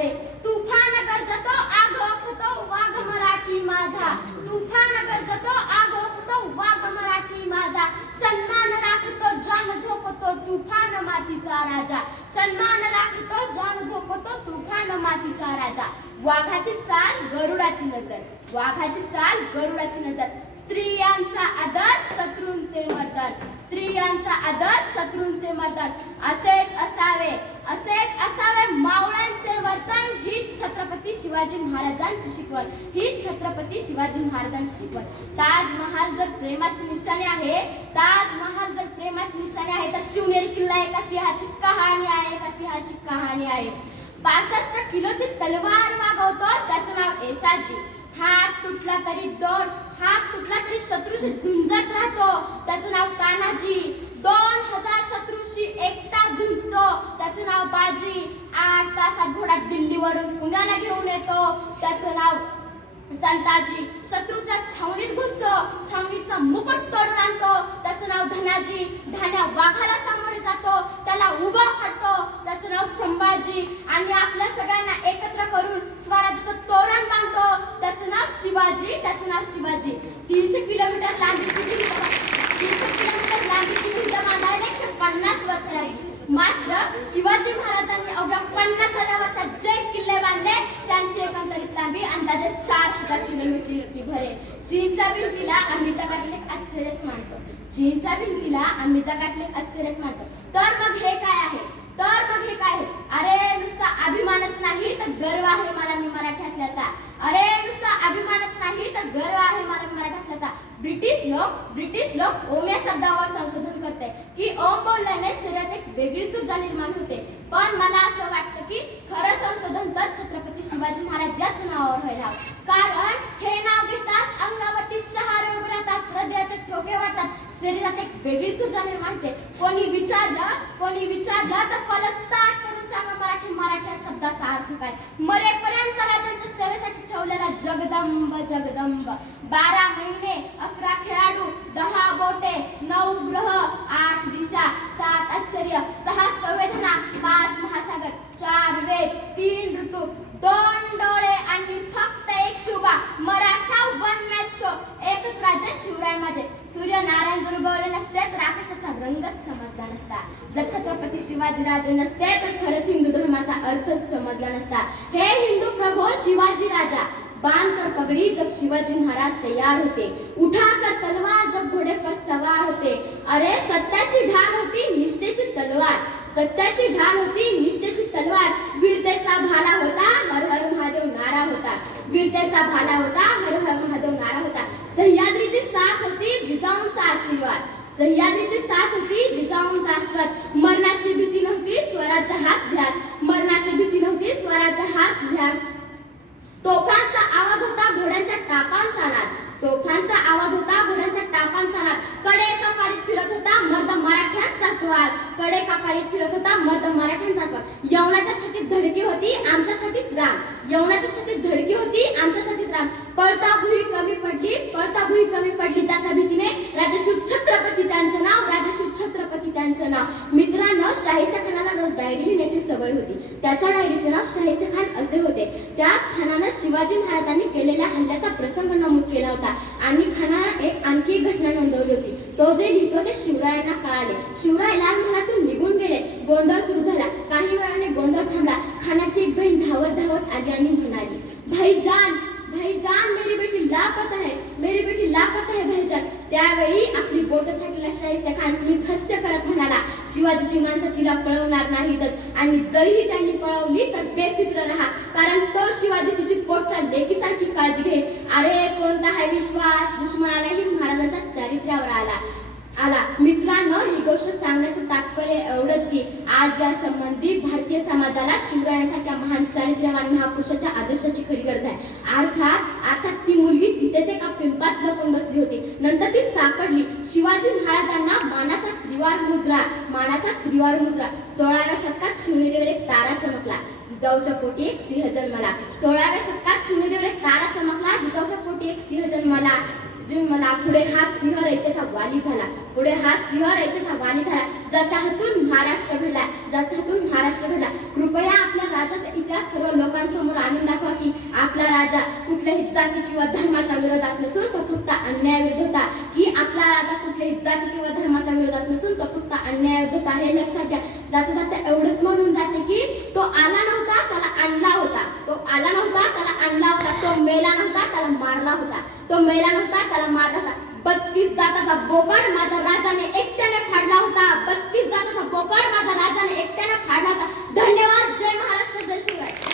असे तुफान गरजतो आग ओकतो वाघ मराठी माझा. तुफान गरजतो आग ओकतो वाघ मराठी माझा. सन्मान राखतो जान झोपतो तुफान मातीचा राजा. सन्मान राखतो जान झोपतो तुफान मातीचा राजा. वाघाची चाल गरुडाची नजर. वाघाची चाल गरुडाची नजर. स्त्रियांचा आदर शत्रूंचे मर्दन. स्त्रियांचा आदर शत्रूंचे मर्दन. असेच असावे असेच असावे मावळ्यांचे वर्तन ही छत्रपती शिवाजी महाराजांची शिकवण. ही छत्रपती शिवाजी महाराजांची शिकवण. ताजमहाल जर प्रेमाची निशाणी आहे ताजमहाल जर प्रेमाची निशाणी आहे तर शिवनेरी किल्ला एका सिंहाची कहाणी आहे एका सिंहाची कहाणी आहे. पासष्ट किलोची तलवार मागवतो त्याचं नाव एसाजी. हात तुटला तरी दोन हात तुटला तरी शत्रूशी झुंजत राहतो त्याचं नाव कानाजी दोन हजार शत्रूशी एकटा झुंजतो त्याचं नाव बाजी. आठ तासात घोडा दिल्लीवरून पुण्याला घेऊन येतो त्याचं नाव संताजी. शत्रूच्या छावणीत घुसतो छावणीचा मुकुट तोडून आणतो त्याचं नाव धनाजी. धान्या वाघाला सांगतो जातो त्याला उभा फाडतो. त्याचं नाव संभाजी. आणि आपल्या सगळ्यांना एकत्र करून स्वराज्याचं तोरण बांधतो. त्याचं नाव शिवाजी त्याचं नाव शिवाजी. तीनशे किलोमीटर लांबीची भिंत तीनशे किलोमीटर लांबीची भिंत बांधायला एकशे पन्नास वर्ष लागली. मात्र शिवाजी महाराजांनी अवघ्या पन्नास हजार वर्षात जे किल्ले बांधले. त्यांची एकंदरीत लांबी अंदाजे चार हजार किलोमीटर इतकी भरे. चीनच्या भिंतीला आम्ही जगातले आश्चर्यच मानतो. चीनच्या भिंतीला आम्ही जगातले आश्चर्यच मानतो. तर मग हे काय आहे? तर मग हे काय आहे? अरे नुसता अभिमानच नाही तर गर्व आहे मला मी मराठी असल्याचा. अरे नुसता अभिमानच नाही तर गर्व आहे मला मी मराठी असल्याचा. ब्रिटिश लोक ब्रिटिश लोक ओम या शब्दावर संशोधन करते की ओम बोलल्याने शरीरात एक वेगळीच ऊर्जा निर्माण होते. पण मला असं वाटतं की खरं संशोधन तर छत्रपती शिवाजी महाराज याच नावावर व्हायला हवं. कारण हे नाव घेताच अंगावरती शहारे उभे राहतात हृदयाचे ठोके वाटतात शरीरात एक वेगळीच ऊर्जा निर्माण होते कोणी विचारलं कोणी विचारलं तर पलक करून सांगा मराठी मराठी या शब्दाचा अर्थ काय? मरेपर्यंत राजांच्या सेवेसाठी ठेवलेला जगदंब जगदंब. बारा महिने अकरा खेळाडू दहा बोटे नऊ ग्रह आठ दिशा सात आश्चर्य सहा संवेदना पाच महासागर चार वेद तीन ऋतू दोन डोळे आणि फक्त एक शुभा मराठा वन मॅच शो एकच राजा शिवराय माझे सूर्य नारायण जर उगवले नसते तर आकाशाचा रंगच समजला नसता. जर छत्रपती शिवाजी राजे नसते तर खरंच हिंदू धर्माचा अर्थच समजला नसता. हे हिंदू प्रभो शिवाजी राजा. बांध कर पगड़ी जब शिवाजी महाराज तैयार होते. उठा कर तलवार जब घोड़े पर सवार होते. अरे सत्याची ढाल होती निष्ठेची तलवार. सत्याची ढाल होती निष्ठेची तलवार. वीरतेचा भाला होता हर हर महादेव नारा होता. वीरतेचा भाला होता हर हर महादेव नारा होता. सह्याद्रीची साथ होती सह्याद्रीची साथ होती जिजाऊंचा आशीर्वाद मरणाची भीती नव्हती स्वराज्य हात ध्यास मरणाची भीती नव्हती स्वराज्य हात ध्यास तोफांचा आवाज होता घोड्यांच्या टापांचा नाद तोफांचा आवाज होता घोड्यांच्या टापांचा नादकडे कपारीत फिरत होता मर्द काळात कडे कपारीत फिरत होता मर्द मराठ्यांचा यवनाच्या छतीत धडकी होती आमच्या छतीत राम. यवनाच्या छतीत धडकी होती आमच्या छतीत राम. पळता भुई कमी पडली पळता भुई कमी पडली ज्याच्या भीतीने? राजा छत्रपती त्यांचं नाव राजशिव छत्रपती त्यांचं नाव. मित्रांनो शाहिस्ते खानाला रोज डायरी लिहिण्याची सवय होती. त्याच्या डायरीचे नाव शाहिद खान असे होते. त्या खानानं शिवाजी महाराजांनी केलेल्या हल्ल्याचा प्रसंग नमूद केला होता. आणि खानानं एक तो जे लिहितो ते शिवरायांना कळाले. शिवराय लाल महालातून निघून गेले. गोंधळ सुरू झाला. काही वेळाने गोंधळ थांबला. खानाची एक बहीण धावत धावत आली आणि म्हणाली भाई जान भाई जान लापत आहे. मेरी बेटी लापत आहे भाईजान त्यावेळी आपली बोट छातीला शाहिस्ते खान स्मित हास्य करत म्हणाला शिवाजीची माणसं तिला पळवणार नाहीतच. आणि जरीही त्यांनी पळवली तर बेफिक्र राहा. कारण तो शिवाजी तिची पोटच्या लेकीसारखी काळजी घे अरे कोणता हा विश्वास? दुश्मनालाही महाराजांच्या चारित्र्यावर आला. आला. मित्रांनो ही गोष्ट सांगण्याचं तात्पर्य एवढंच की आज या संबंधी भारतीय समाजाला शिवरायांसारख्या महान चारित्र्यवान महापुरुषाच्या आदर्शाची खरी गरज आहे. अर्थात अर्थात ती मुलगी एका पिंपात लपून बसली होती. नंतर ती सापडली. शिवाजी महाराजांना मानाचा त्रिवार मुजरा मानाचा त्रिवार मुजरा. सोळाव्या शतकात शिवनेरीवर एक तारा चमकला जिजाऊच्या पोटी एक सिंह जन्मला. सोळाव्या शतकात शिवनेरीवर एक तारा चमकला जिजाऊच्या पोटी एक सिंह जन्मला. जे मला पुढे हा सिंह रयतेचा वाली झाला. पुढे हा सिंह रयतेचा वाली झाला. ज्याच्या हातून महाराष्ट्र घडला ज्याच्या हातून महाराष्ट्र घडला कृपया आपल्या राजाचा इतिहास सर्व लोकांसमोर आणून दाखवा की आपला राजा कुठल्याही जाती किंवा धर्माच्या विरोधात नसून तो फक्त अन्यायाविरुद्ध होता. की आपला राजा कुठल्याही जाती किंवा धर्माच्या विरोधात नसून तो फक्त अन्यायाविरुद्ध होता हे लक्षात घ्या. जाता जाता एवढंच म्हणून जाते की तो आला नव्हता त्याला आणला होता. तो आला नव्हता त्याला आणला होता. तो मेला नव्हता त्याला मारला होता. तो मेला नव्हता त्याला मारला होता. बत्तीस दाताचा बोकड माझ्या राजाने एकट्याने फाडला होता. बत्तीस दाताचा बोकड माझ्या राजाने एकट्याने फाडला होता. धन्यवाद. जय महाराष्ट्र. जय शिवराय.